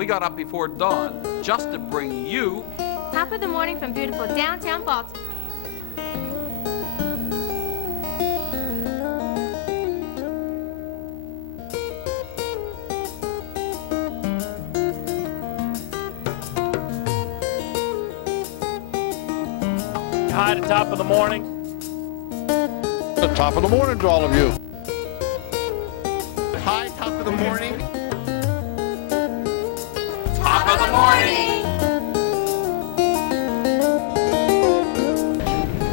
we got up before dawn just to bring you Top of the morning from beautiful downtown Baltimore. Hi to Top of the Morning. The top of the morning to all of you. Hi, Top of the Morning. Top of the Morning.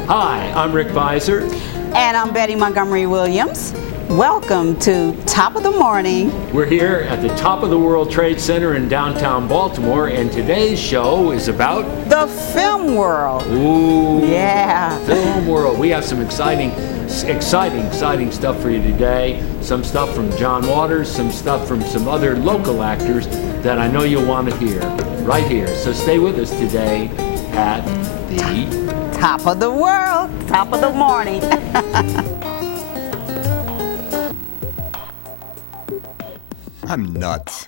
Hi, I'm Rick Beiser. And I'm Betty Montgomery Williams. Welcome to Top of the Morning. We're here at the top of the World Trade Center in downtown Baltimore, and today's show is about The film world. Ooh, Yeah. film world. We have some exciting stuff for you today. Some stuff from John Waters, some stuff from some other local actors that I know you'll want to hear right here. So stay with us today at the Top of the world. Top of the morning. I'm nuts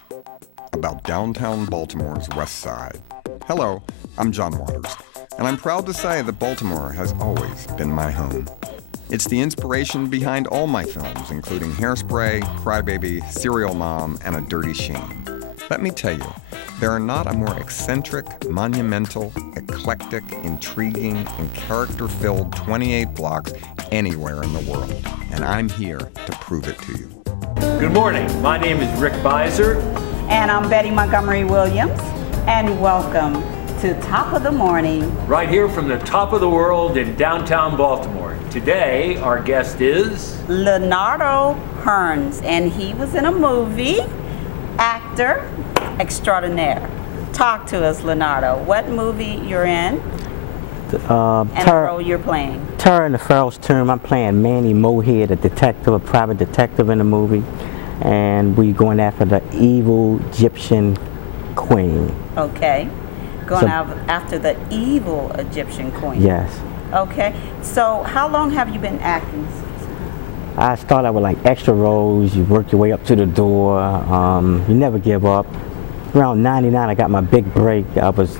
about downtown Baltimore's West Side. Hello, I'm John Waters, and I'm proud to say that Baltimore has always been my home. It's the inspiration behind all my films, including Hairspray, Crybaby, Serial Mom, and A Dirty Shame. Let me tell you, there are not a more eccentric, monumental, eclectic, intriguing, and character-filled 28 blocks anywhere in the world, and I'm here to prove it to you. Good morning. My name is Rick Beiser. And I'm Betty Montgomery Williams. And welcome to Top of the Morning. Right here from the top of the world in downtown Baltimore. Today, our guest is Leonardo Hearns. And he was in a movie, actor extraordinaire. Talk to us, Leonardo. What movie you're in and the role you're playing? Terror in the Pharaoh's Tomb. I'm playing Manny Mohead, a detective, a private detective in the movie, and we're going after the evil Egyptian queen. Okay. Going after the evil Egyptian queen. Yes. Okay. So how long have you been acting? I started out with like extra roles. You work your way up to the door. You never give up. Around 99, I got my big break. I was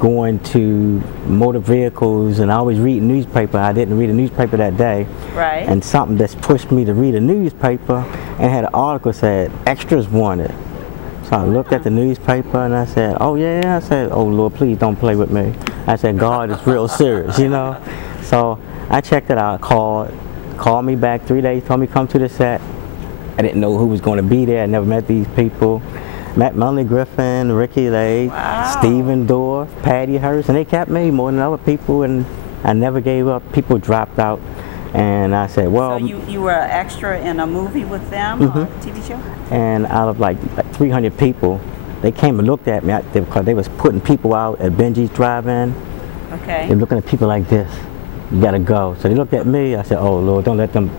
going to motor vehicles, and I always read newspaper. I didn't read a newspaper that day. Right. And something that's pushed me to read a newspaper, and had an article said extras wanted. So I looked at the newspaper and I said, oh yeah. I said, oh Lord, please don't play with me. I said, God is real serious, you know. So I checked it out. Called me back 3 days. Told me come to the set. I didn't know who was going to be there. I never met these people. Met Melanie Griffin, Ricky Lake, Wow. Stephen Dorff, Patty Hearst, and they kept me more than other people, and I never gave up. People dropped out, and I said, well. So you were an extra in a movie with them, or a TV show? And out of like 300 people, they came and looked at me because they was putting people out at Benji's Drive-In. Okay. They were looking at people like this. You gotta go. So they looked at me. I said, oh Lord, don't let them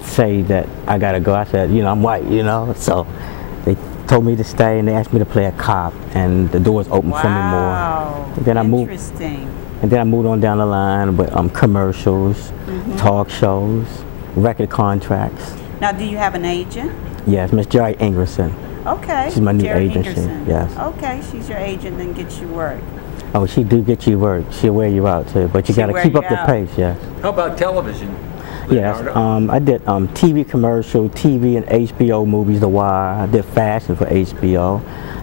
say that I gotta go. I said, you know, I'm white, you know. So they told me to stay, and they asked me to play a cop, and the doors opened for me more. Wow. And then Interesting. And then I moved on down the line with commercials, talk shows, record contracts. Now, do you have an agent? Yes, Miss Jerry Ingerson. Okay. She's my new Jerry agency. Ingerson. Yes. Okay, she's your agent and gets you work. Oh, she do get you work. She'll wear you out too, but you She'll gotta wear keep you up the out. pace. Yes. How about television? Yes. Leonardo? I did TV commercial, TV and HBO movies. The Wire. I did fashion for HBO.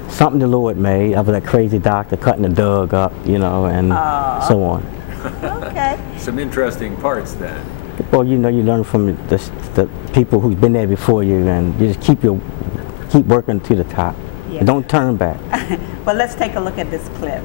Something the Lord made. I was that crazy doctor cutting the dog up, you know, and so on. Okay. Some interesting parts then. Well, you know, you learn from the people who's been there before you, and you just keep working to the top. Yeah. Don't turn back. Well, let's take a look at this clip.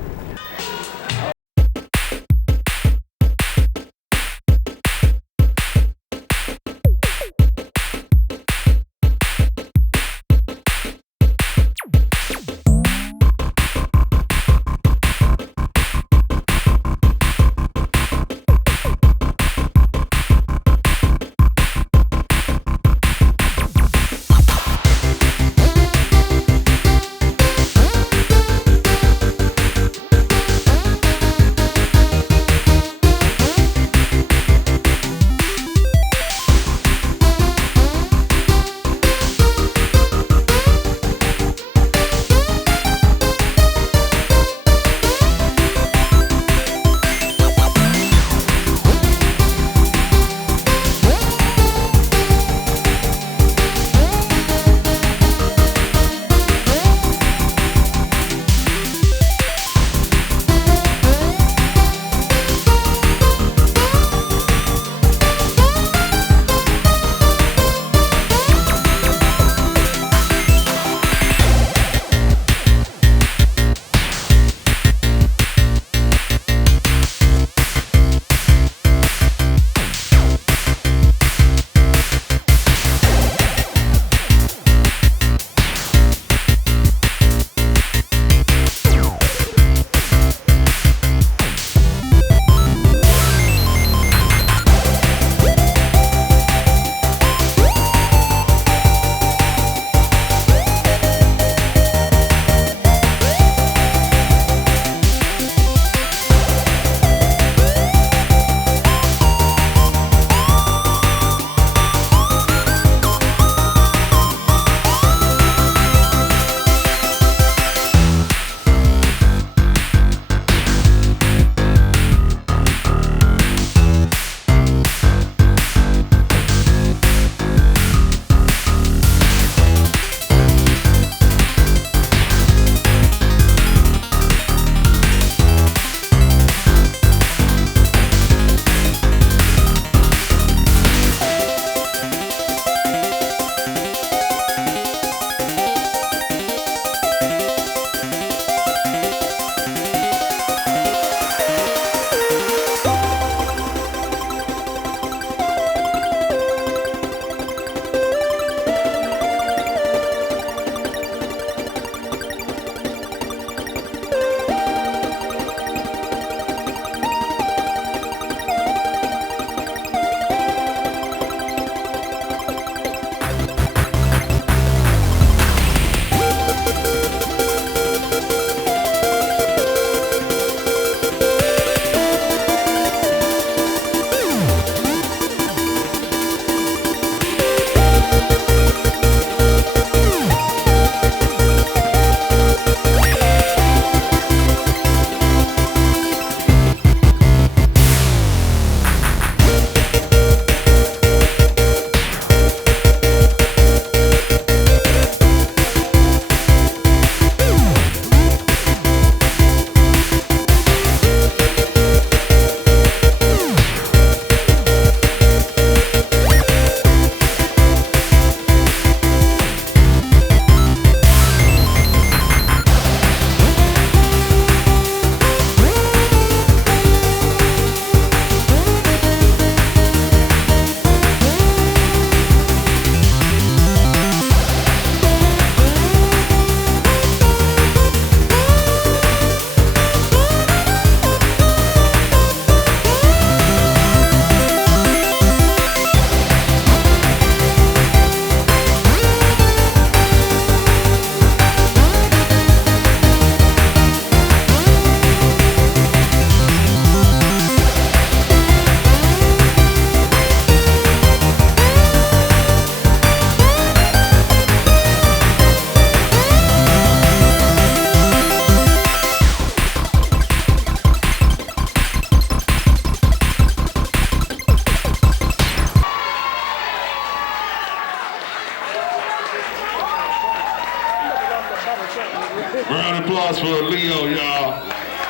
Round of applause for Leo, y'all.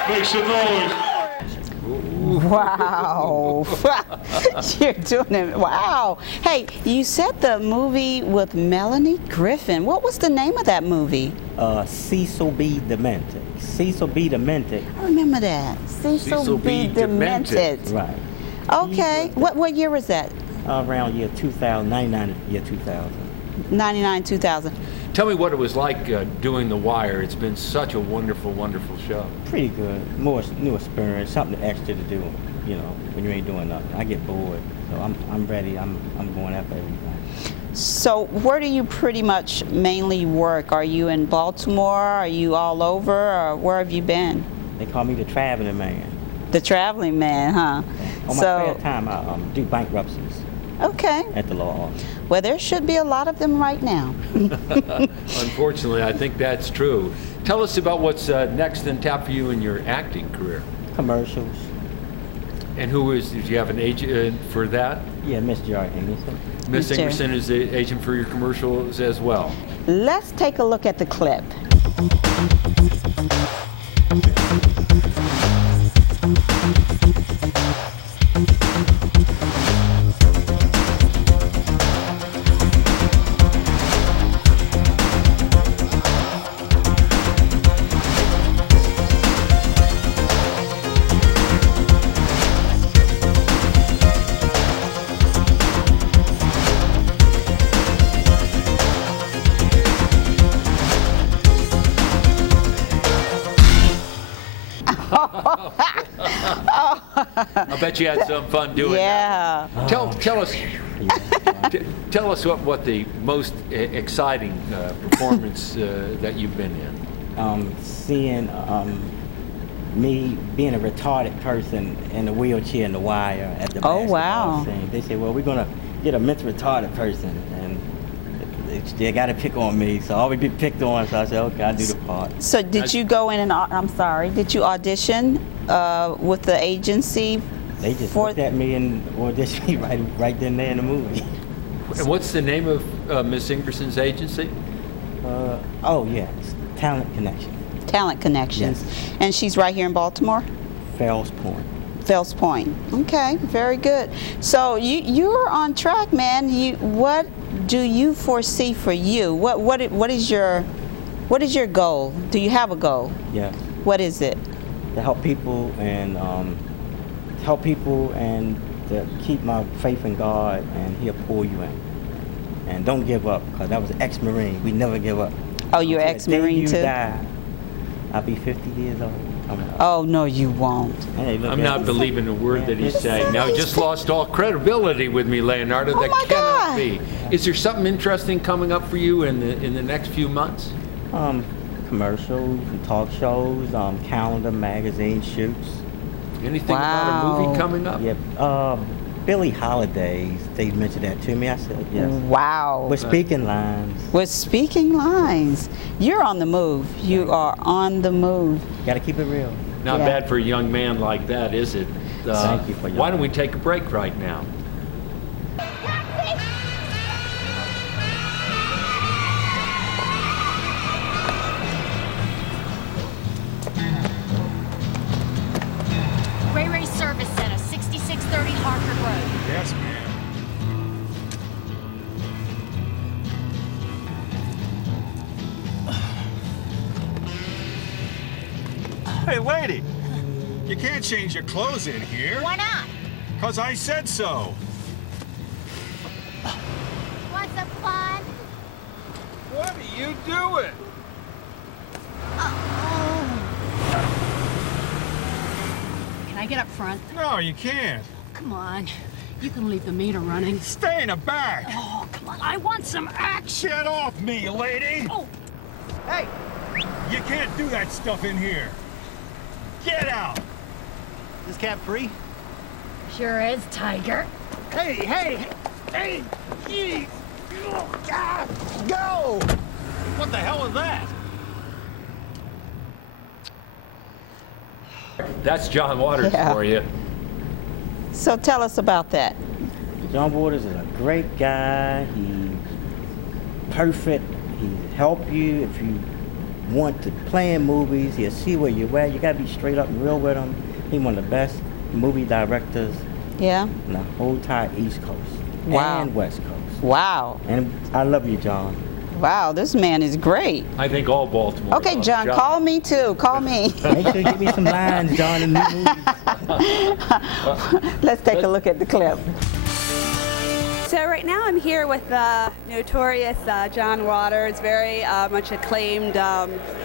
Make some noise. Wow. You're doing it. Wow. Hey, you said the movie with Melanie Griffin. What was the name of that movie? Cecil B. Demented. Cecil B. Demented. I remember that. Cecil B. Demented. Right. Okay. What year was that? Around year 2000, 99, year 2000. 99, 2000. Tell me what it was like doing The Wire. It's been such a wonderful, wonderful show. Pretty good. More new experience, something extra to do, you know, when you ain't doing nothing. I get bored, so I'm ready. I'm going after everything. So where do you pretty much mainly work? Are you in Baltimore? Are you all over? Or where have you been? They call me the traveling man. The traveling man, huh? On my spare time, I do bankruptcies Okay. at the law office. Well, there should be a lot of them right now. Unfortunately, I think that's true. Tell us about what's next in tap for you in your acting career. Commercials. And did you have an agent for that? Yeah, Miss Jar Anderson. Miss Mr. Ingerson is the agent for your commercials as well. Let's take a look at the clip. I bet you had some fun doing Yeah. that. Tell us what the most exciting performance that you've been in. Seeing me being a retarded person in a wheelchair in The Wire at the basketball wow. scene. They said, well, we're going to get a mentally retarded person, and they got to pick on me, so I always be picked on, so I said, okay, I'll do the part. So did you go in and, did you audition with the agency? They just looked at me and auditioned me right then and there in the movie. And what's the name of Miss Ingerson's agency? Oh, yeah, it's Talent Connection. Talent Connections. Yes. And she's right here in Baltimore? Fells Point. Fells Point. Okay, very good. So you're on track, man. What do you foresee for you? What is your goal? Do you have a goal? Yes. What is it? To help people and to keep my faith in God, and He'll pull you in. And don't give up, because I was an ex-Marine. We never give up. Oh, you're ex-Marine too? You die, I'll be 50 years old. Oh, no, you won't. Hey, look I'm at not it. believing a word that he's saying. Now, he just lost all credibility with me, Leonardo. Oh That my cannot God. be. Is there something interesting coming up for you in the next few months? Commercials and talk shows, calendar, magazine shoots. Anything about a Wow. movie coming up? Yep. Billie Holidays, they mentioned that to me. I said, yes. Wow. With speaking lines. With speaking lines. You're on the move. You are on the move. Got to keep it real. Not Yeah. bad for a young man like that, is it? Thank you for your Why don't we take a break right now? Ray Ray Service Center, 6630 Hartford Road. Yes, ma'am. Hey, lady, you can't change your clothes in here. Why not? 'Cause I said so. Want some fun? What are you doing? Can I get up front? No, you can't. Come on. You can leave the meter running. Stay in the back. Oh, come on. I want some action. Get off me, lady. Oh, Hey, you can't do that stuff in here. Get out. Is cab free? sure is, Tiger. Hey! Jeez! Ah, go! What the hell is that? That's John Waters Yeah. for you. So tell us about that. John Waters is a great guy. He's perfect. He'll help you if you want to play in movies. He'll see where you're at. You got to be straight up and real with him. He's one of the best movie directors Yeah. in the whole entire East Coast Wow. and West Coast. Wow. And I love you, John. Wow, this man is great. I think all Baltimore. Okay, loves John, call me too. Call me. Make sure you give me some lines, John, in new movies. Let's take a look at the clip. So right now I'm here with the notorious John Waters, very much acclaimed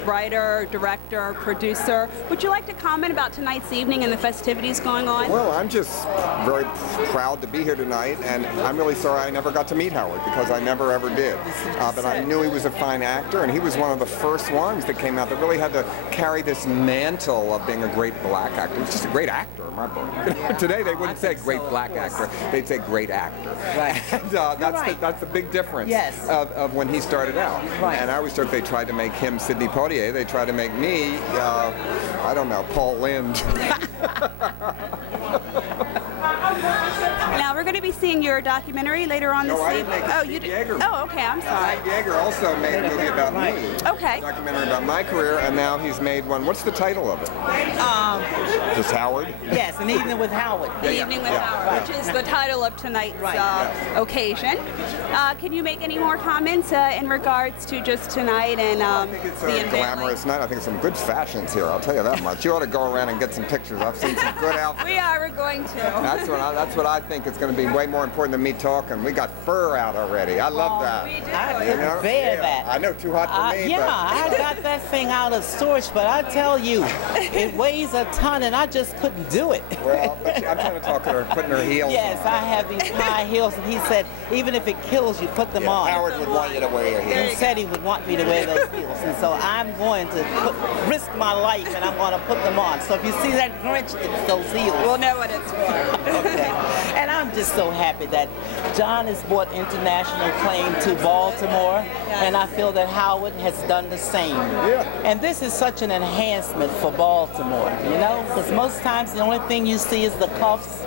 writer, director, producer. Would you like to comment about tonight's evening and the festivities going on? Well, I'm just very proud to be here tonight, and I'm really sorry I never got to meet Howard because I never ever did. But I knew he was a fine actor, and he was one of the first ones that came out that really had to carry this mantle of being a great black actor. He was just a great actor in my book. Today they wouldn't say great black actor, they'd say great actor. Right. And that's the big difference of when he started out. Right. And I always thought they tried to make him Sidney Poitier. They tried to make me, I don't know, Paul Lynde. Now we're going to be seeing your documentary later on this No, I evening. didn't make it. Oh, you did. Yeager. Oh, okay. I'm sorry. Yeager also made a movie about me. Okay. A documentary about my career, and now he's made one. What's the title of it? Just Howard? Yes, An Evening with Howard. The Evening with Howard, which is the title of tonight's occasion. Can you make any more comments in regards to just tonight and I think it's the a unveiling? glamorous night. I think some good fashions here. I'll tell you that much. You ought to go around and get some pictures. I've seen some good outfits. We're going to. That's what I think is going to be way more important than me talking. We got fur out already. I love that. We do. I couldn't bear that. I know, too hot for me. Yeah, but I got that thing out of storage, but I tell you, it weighs a ton, and I just couldn't do it. Well, but I'm trying to talk to her, putting her heels Yes, on. I have these high heels, and he said, even if it kills you, put them on. Howard would want you to wear your heels. He said he would want me to wear those heels, and so I'm going to risk my life, and I'm going to put them on. So if you see that Grinch, it's those heels. We'll know what it's for. Okay. And I'm just so happy that John has brought international acclaim to Baltimore, and I feel that Howard has done the same. Yeah. And this is such an enhancement for Baltimore, you know, because most times the only thing you see is the cuffs,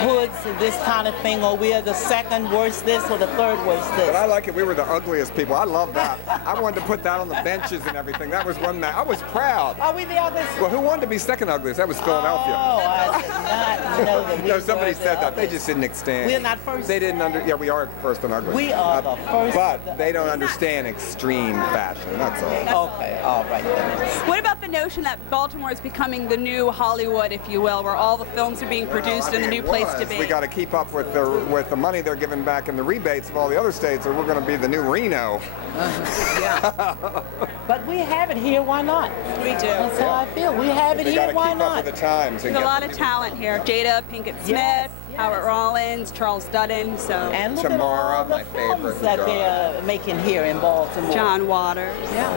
hoods, and this kind of thing, or we are the second worst this or the third worst this. But I like it. We were the ugliest people. I love that. I wanted to put that on the benches and everything. That was one man. I was proud. Are we the ugliest? Well, who wanted to be second ugliest? That was Philadelphia. Oh, I did not know that we No, somebody were said the that. They ugliest. just didn't understand. We're not first. They didn't yeah, we are first and ugly. We are the first. But they don't understand extreme fashion. That's all. Okay, all right then. What about the notion that Baltimore is becoming the new Hollywood, if you will, where all the films are being produced and the new place to be? We got to keep up with the money they're giving back and the rebates of all the other states, or we're going to be the new Reno. But we have it here, why not? We do. That's how I feel. We have it They got here, to why keep not? up with the times. There's a lot of talent here. Jada Pinkett Smith, Yes, Howard Rollins, Charles Dutton, so And look at Tamara, all the my favorite, films that they're making here in Baltimore. John Waters. Yeah.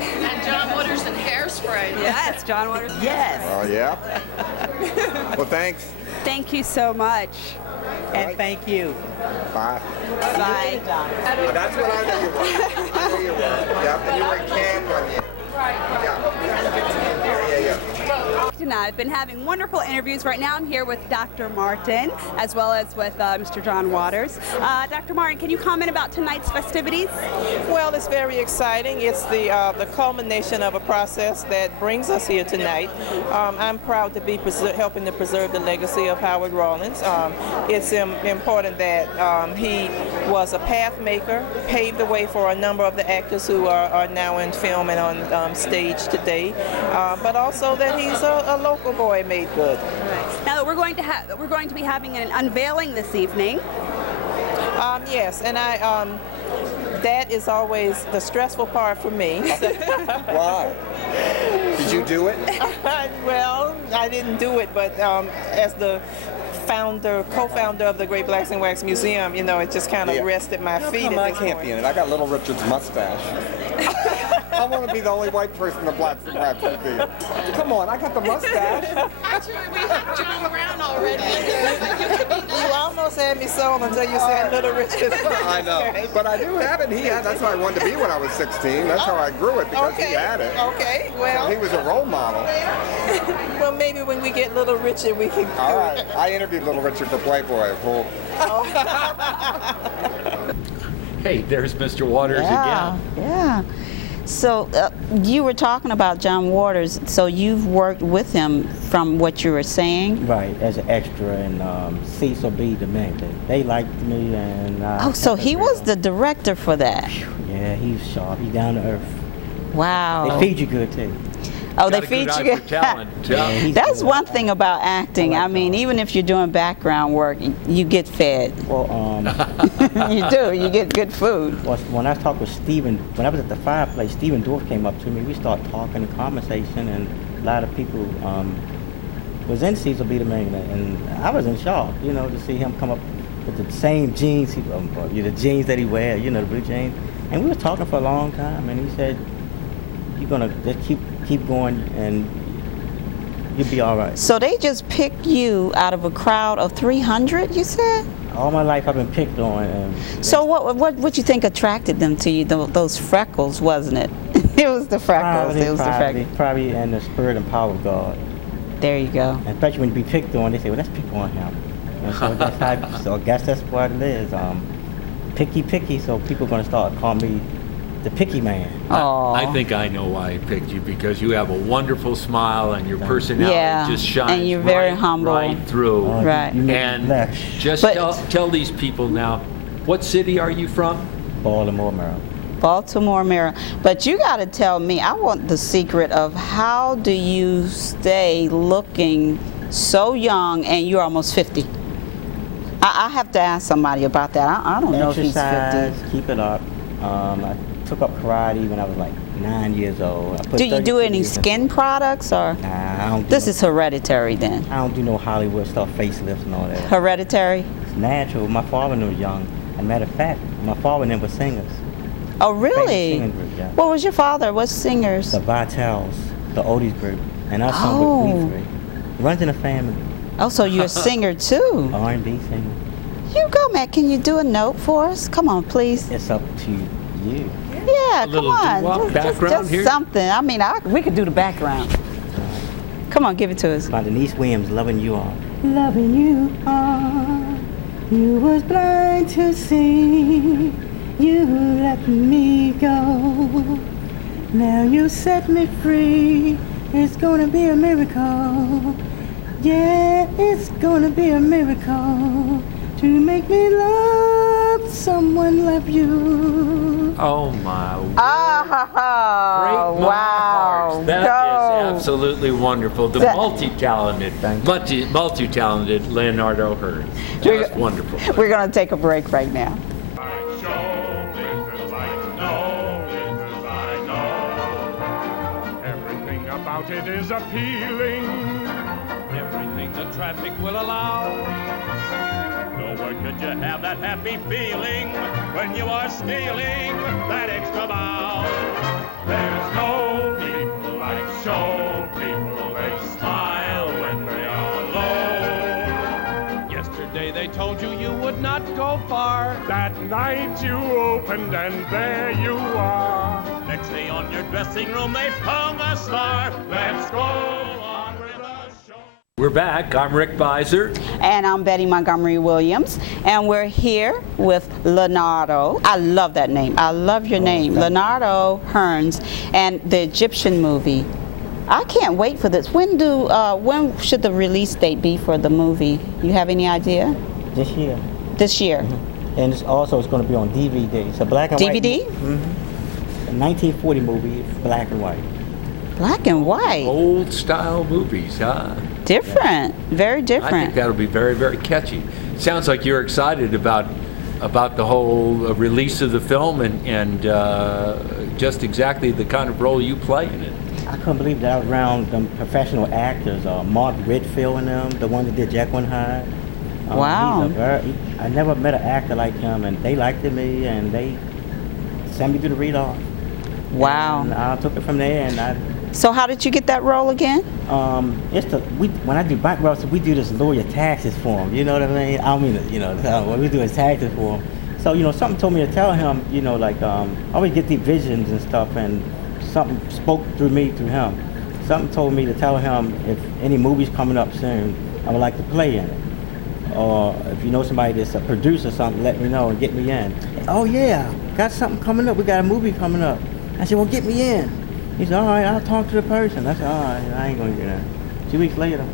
And John Waters and Hairspray. Yes, John Waters. Yes. Oh, yeah? Well, thanks. Thank you so much. And thank you. Bye. Bye. That's what I knew you were. I knew you were. Yep, and you were in Cannes one year. Yeah. And I've been having wonderful interviews. Right now I'm here with Dr. Martin, as well as with Mr. John Waters. Dr. Martin, can you comment about tonight's festivities? Well, it's very exciting. It's the culmination of a process that brings us here tonight. I'm proud to be helping to preserve the legacy of Howard Rollins. It's important that he was a path maker, paved the way for a number of the actors who are now in film and on stage today, but also that he's a local boy made good. Now we're going to be having an unveiling this evening. Yes, and that is always the stressful part for me. Why? Did you do it? Well, I didn't do it, but as the co-founder of the Great Blacks and Wax Museum, you know, it just kind of rested my feet at I this can't point. be in it. I got Little Richard's mustache. I want to be the only white person the Blacks and Wax Museum. Come on, I got the mustache. Actually, we have John around already. You almost had me sold until you said Little Richard. I know, but I do have it. That's how I wanted to be when I was 16. That's how I grew it, because he had it. Okay, well. He was a role model. Well, maybe when we get Little Richard, we can. All right, I interviewed Little Richard for Playboy. Cool. Hey, there's Mr. Waters again. Yeah. So you were talking about John Waters, so you've worked with him from what you were saying? Right, as an extra in Cecil B. DeMille. They liked me, and oh, so he was the director for that? Yeah, he's sharp. He's down to earth. Wow. They feed you good too. Oh, they feed you good. That's one thing about acting. I mean, even if you're doing background work, you get fed. Well, you do. You get good food. Well, when I talked with Stephen, when I was at the fireplace, Stephen Dorff came up to me. We started talking and conversation, and a lot of people was in Cecil B. DeMille, and I was in shock, you know, to see him come up with the same jeans, the jeans that he wears, you know, the blue jeans. And we were talking for a long time, and he said, "You're gonna just keep going, and you'll be all right." So they just picked you out of a crowd of 300, you said? All my life I've been picked on. So what you think attracted them to you? Those freckles, wasn't it? It was the freckles. Probably and the spirit and power of God. There you go. And especially when you be picked on, they say, "Well, let's pick on him." And so so I guess that's what it is. Picky. So people are gonna start calling me the picky man. I think I know why I picked you, because you have a wonderful smile and your personality just shines and you're very humble. right through. Right. And just tell these people now, what city are you from? Baltimore, Maryland. Baltimore, Maryland. But you got to tell me, I want the secret of how do you stay looking so young and you're almost 50? I have to ask somebody about that. I don't know if he's 50. Keep it up. I took up karate when I was like 9 years old. Do you do any skin products or? Nah, I don't. This is hereditary then. I don't do no Hollywood stuff, facelifts and all that. Hereditary? It's natural. My father was young. As a matter of fact, my father and them were singers. Oh, really? Group, yeah. What was your father? What singers? The Vitals, the oldies group, and I sung with we three. Runs in the family. Oh, so you're a singer too? R&B singer. You go, Matt. Can you do a note for us? Come on, please. It's up to you. Yeah, come on. Just something. I mean, we could do the background. Come on, give it to us. By Denise Williams, Loving You Are. Loving you are. You was blind to see. You let me go. Now you set me free. It's gonna be a miracle. Yeah, it's gonna be a miracle to make me love someone like you. Oh my word. Oh, wow. That is absolutely wonderful. The multi-talented Leonardo Hearns. That's wonderful. We're going to take a break right now. Everything about it is appealing. Everything the traffic will allow. Nowhere could you have that happy feeling when you are stealing that extra mile. There's no people like show people. They smile when they are alone. Yesterday they told you you would not go far. That night you opened and there you are. Next day on your dressing room they've hung a star. Let's go on with the show. We're back. I'm Rick Beiser. And I'm Betty Montgomery Williams. And we're here with Leonardo. I love that name. I love your name. Leonardo Hearns and the Egyptian movie. I can't wait for this. When should the release date be for the movie? You have any idea? This year. This year. Mm-hmm. And it's going to be on DVD. It's a black and white. DVD? Mm-hmm. A 1940 movie, black and white. Black and white. Old style movies, huh? Different, very different. I think that'll be very, very catchy. Sounds like you're excited about the whole release of the film and just exactly the kind of role you play in it. I couldn't believe that I was around them professional actors, Mark Redfield and them, the one that did Jekyll and Hyde. Wow. I never met an actor like him, and they liked me, and they sent me to the read-off. Wow. And I took it from there, and So how did you get that role again? When I do bankruptcy, we do this lawyer taxes for him. You know what I mean? I don't mean, when we do his taxes for him. So, something told me to tell him, I always get these visions and stuff, and something spoke through me through him. Something told me to tell him if any movie's coming up soon, I would like to play in it. Or if you know somebody that's a producer or something, let me know and get me in. Oh yeah, got something coming up. We got a movie coming up. I said, well, get me in. He said, all right, I'll talk to the person. I said, all right, I ain't going to get in. 2 weeks later,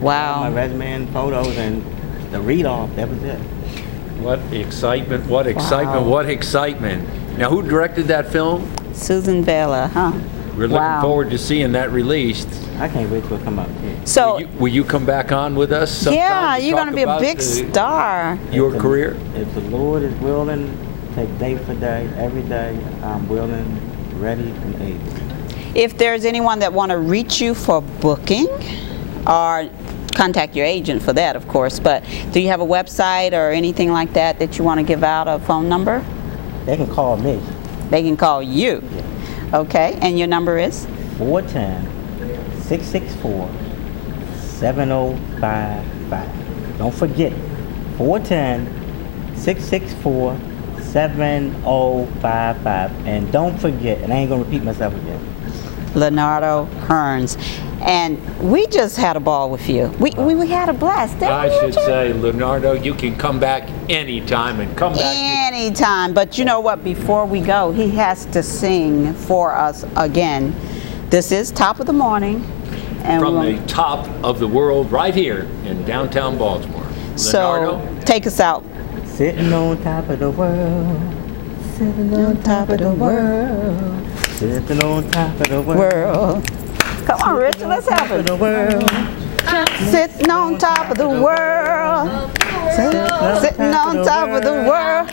Wow. my resume and photos and the read-off, that was it. What excitement, what excitement, Wow. what excitement. Now, who directed that film? Susan Vela, huh? We're looking Wow. forward to seeing that released. I can't wait till it come out. Yeah. So, Will you come back on with us sometime yeah, to you're talk going to be a about big star. your career? If the Lord is willing, take day for day, every day, I'm willing, ready, and able. If there's anyone that want to reach you for booking, or contact your agent for that, of course, but do you have a website or anything like that that you want to give out, a phone number? They can call me. They can call you. Okay, and your number is? 410-664-7055. Don't forget, 410-664-7055. And don't forget, and I ain't going to repeat myself again, Leonardo Hearns. And we just had a ball with you. We had a blast, didn't I we, should Richard? say, Leonardo, you can come back anytime and come back. Anytime. But you know what? Before we go, he has to sing for us again. This is Top of the Morning. And From the top of the world right here in downtown Baltimore. Leonardo? So, take us out. sitting on top of the world, sitting on top of the world, sitting on top of the world. Come on, Richard, let's have it. Sitting on top of the world. Sitting on top of the world.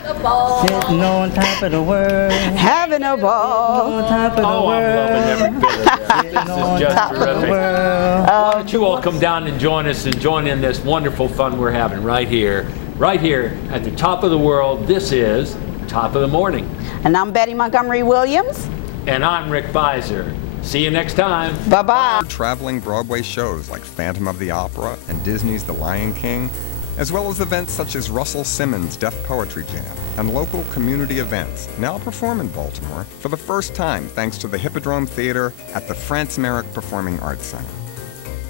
Sitting on top of the world. Having a ball. On top of the world. I'm loving every bit of this. This is just terrific. Why don't you all come down and join us and join in this wonderful fun we're having right here at the top of the world. This is Top of the Morning. And I'm Betty Montgomery Williams. And I'm Rick Beiser. See you next time. Bye-bye. Traveling Broadway shows like Phantom of the Opera and Disney's The Lion King, as well as events such as Russell Simmons' Deaf Poetry Jam and local community events now perform in Baltimore for the first time thanks to the Hippodrome Theater at the Franz Marek Performing Arts Center.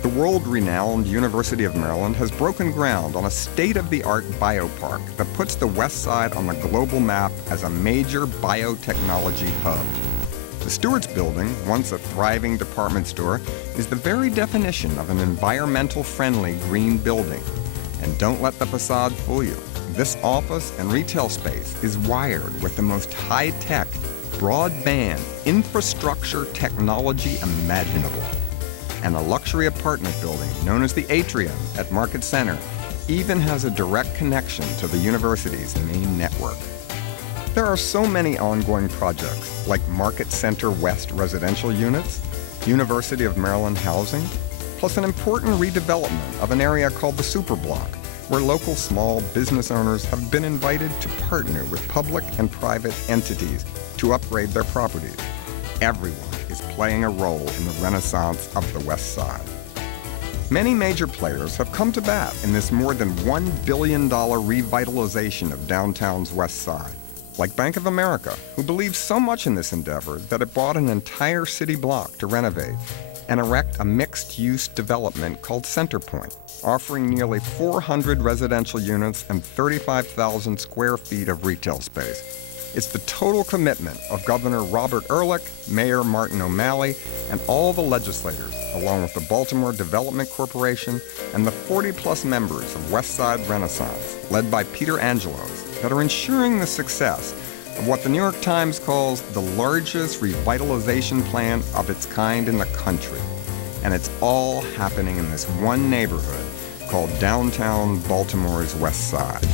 The world-renowned University of Maryland has broken ground on a state-of-the-art biopark that puts the West Side on the global map as a major biotechnology hub. The Stewart's Building, once a thriving department store, is the very definition of an environmental-friendly green building. And don't let the facade fool you. This office and retail space is wired with the most high-tech, broadband infrastructure technology imaginable. And a luxury apartment building known as the Atrium at Market Center even has a direct connection to the university's main network. There are so many ongoing projects like Market Center West residential units, University of Maryland housing, plus an important redevelopment of an area called the Superblock, where local small business owners have been invited to partner with public and private entities to upgrade their properties. Everyone is playing a role in the renaissance of the West Side. Many major players have come to bat in this more than $1 billion revitalization of downtown's West Side, like Bank of America, who believes so much in this endeavor that it bought an entire city block to renovate and erect a mixed-use development called Centerpoint, offering nearly 400 residential units and 35,000 square feet of retail space. It's the total commitment of Governor Robert Ehrlich, Mayor Martin O'Malley, and all the legislators, along with the Baltimore Development Corporation and the 40-plus members of West Side Renaissance, led by Peter Angelos, that are ensuring the success of what the New York Times calls the largest revitalization plan of its kind in the country. And it's all happening in this one neighborhood called downtown Baltimore's West Side.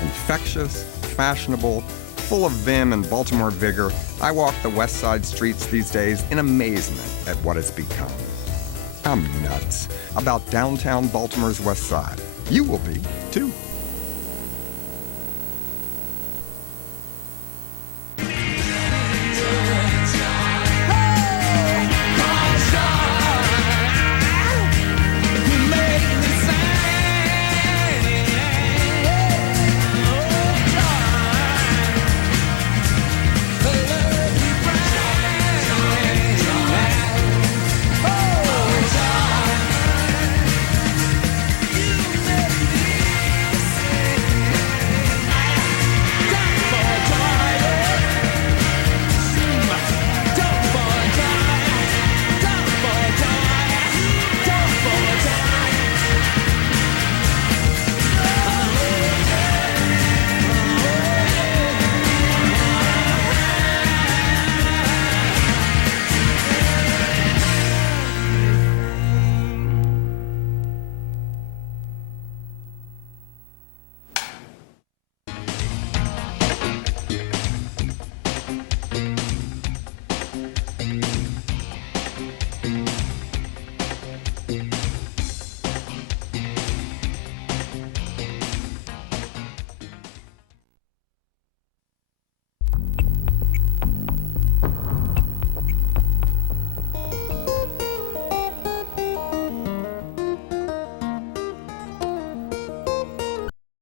Infectious, fashionable, full of vim and Baltimore vigor, I walk the West Side streets these days in amazement at what it's become. I'm nuts about downtown Baltimore's West Side. You will be, too.